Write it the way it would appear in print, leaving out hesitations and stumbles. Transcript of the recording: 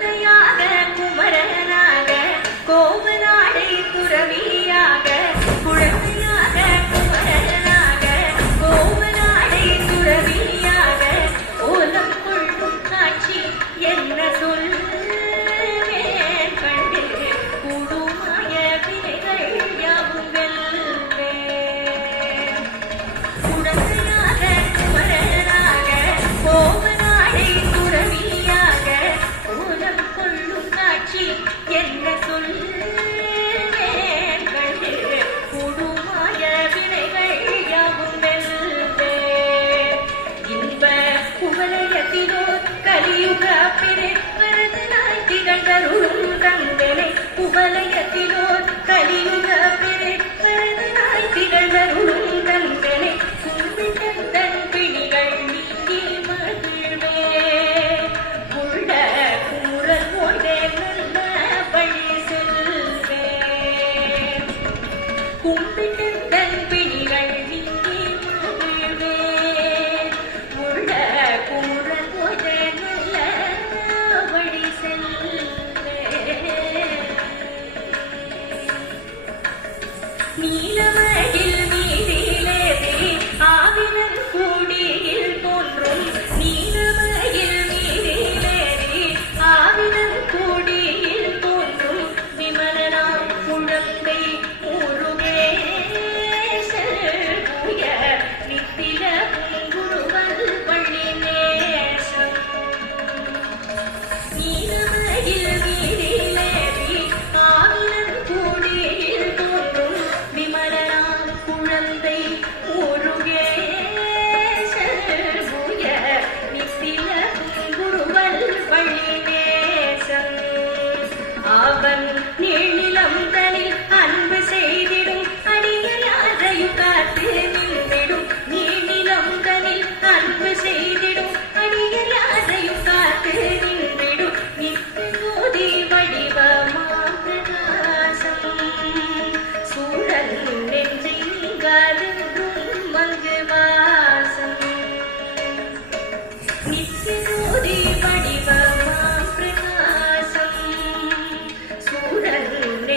குழந்தையாக குமரனாக கோவனாடை துறவியாக குழந்தையாக குமரனாக கோவனாடை துறவியாக ஓலம் கொள்ளும் காட்சி என்ன சொல்வேன் கண்டு கூடுமாய வினைகள் யாவும் வெல்வேன் குழந்தையாக குமரனாக கோவனாடை துறவியாக ஓலம் கொள்ளும் காட்சி என்ன சொல்வேன் கண்டு கூடுமாய வினைகள் யாவும் வெல்வேன் இன்ப குவலயத்திலோர் கலியுக பிறப்பரதனாய் திகழ்ந்தருளும் கந்தனை குவலயத்திலோர் கலியுக பிறப்பரதனாய் திகழ்ந்தருளும் கந்தனை கும்பிட்டந்தன் பிணிகள் நீங்கி மகிழ்வே உள்ள கூறல் போதே நல்ல வழி செல்வேன் கும்பிட்டந்தன் பிணிகள் நீங்கி மகிழ்வே உள்ள கூறல் போதே நல்ல வழி செல்வேன் நீலம